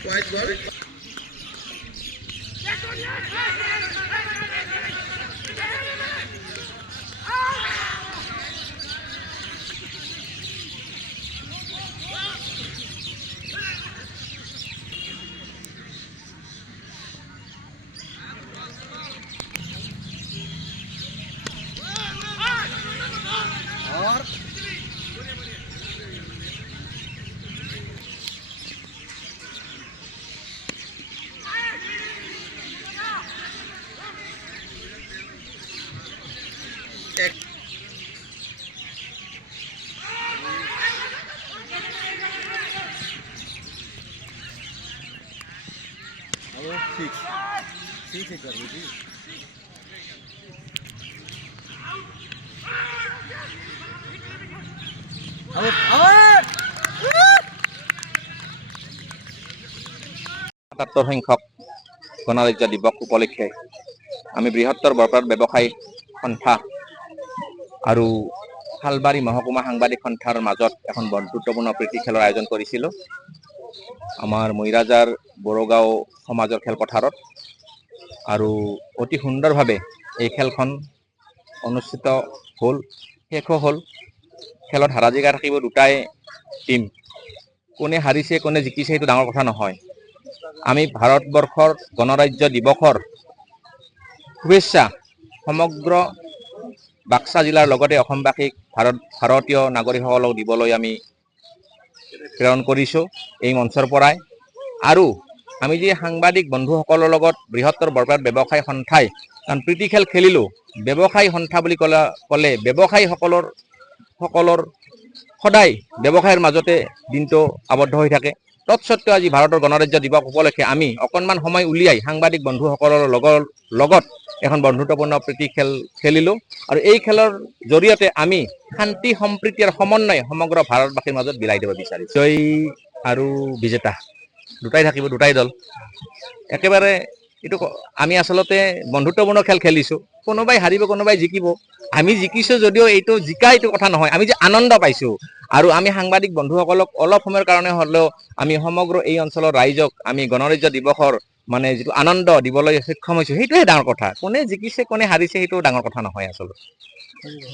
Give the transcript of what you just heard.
White ball. और ठीक है कर लीजिए সাতাত্তৰ সংখ্যক গণৰাজ্য দিৱস উপলক্ষে আমি বৃহত্তৰ বৰপাৰাত ব্যৱসায়ী সন্থা আৰু শালবাৰী মহকুমা সাংবাদিক সন্থাৰ মাজত এখন বন্ধুত্বপূৰ্ণ প্ৰীতি খেলৰ আয়োজন কৰিছিলোঁ আমাৰ মৈৰাজাৰ বড়োগাঁও সমাজৰ খেলপথাৰত আৰু অতি সুন্দৰভাৱে এই খেলখন অনুষ্ঠিত হ'ল শেষো হ'ল খেলত হাৰা জিকা থাকিব দুটাই টিম কোনে হাৰিছে কোনে জিকিছে সেইটো ডাঙৰ কথা নহয় আমি ভাৰতবৰ্ষৰ গণৰাজ্য দিৱসৰ শুভেচ্ছা সমগ্ৰ বাক্সা জিলাৰ লগতে অসমবাসীক ভাৰতীয় নাগৰিকসকলক দিবলৈ আমি প্ৰেৰণ কৰিছোঁ এই মঞ্চৰ পৰাই আৰু আমি যে সাংবাদিক বন্ধুসকলৰ লগত বৃহত্তৰ বৰপাৰাত ব্যৱসায়ী সন্থাই কাৰণ প্ৰীতি খেল খেলিলোঁ ব্যৱসায়ী সন্থা বুলি ক'লে ব্যৱসায়ীসকলৰ সদায় ব্যৱসায়ৰ মাজতে দিনটো আবদ্ধ হৈ থাকে তৎসত্ত্বেও আজি ভাৰতৰ গণৰাজ্য দিৱস উপলক্ষে আমি অকণমান সময় উলিয়াই সাংবাদিক বন্ধুসকলৰ লগত এখন বন্ধুত্বপূৰ্ণ প্ৰীতি খেল খেলিলোঁ আৰু এই খেলৰ জৰিয়তে আমি শান্তি সম্প্ৰীতি আৰু সমন্বয় সমগ্ৰ ভাৰতবাসীৰ মাজত বিলাই দিব বিচাৰিছোঁ জয়ী আৰু বিজেতা দুটাই থাকিব দুটাই দল একেবাৰে এইটো আমি আচলতে বন্ধুত্বপূৰ্ণ খেল খেলিছোঁ কোনোবাই হাৰিব কোনোবাই জিকিব আমি জিকিছোঁ যদিও এইটো জিকা এইটো কথা নহয় আমি যে আনন্দ পাইছোঁ আৰু আমি সাংবাদিক বন্ধুসকলক অলপ সময়ৰ কাৰণে হ'লেও আমি সমগ্ৰ এই অঞ্চলৰ ৰাইজক আমি গণৰাজ্য দিৱসৰ মানে যিটো আনন্দ দিবলৈ সক্ষম হৈছোঁ সেইটোহে ডাঙৰ কথা কোনে জিকিছে কোনে হাৰিছে সেইটো ডাঙৰ কথা নহয় আচলতে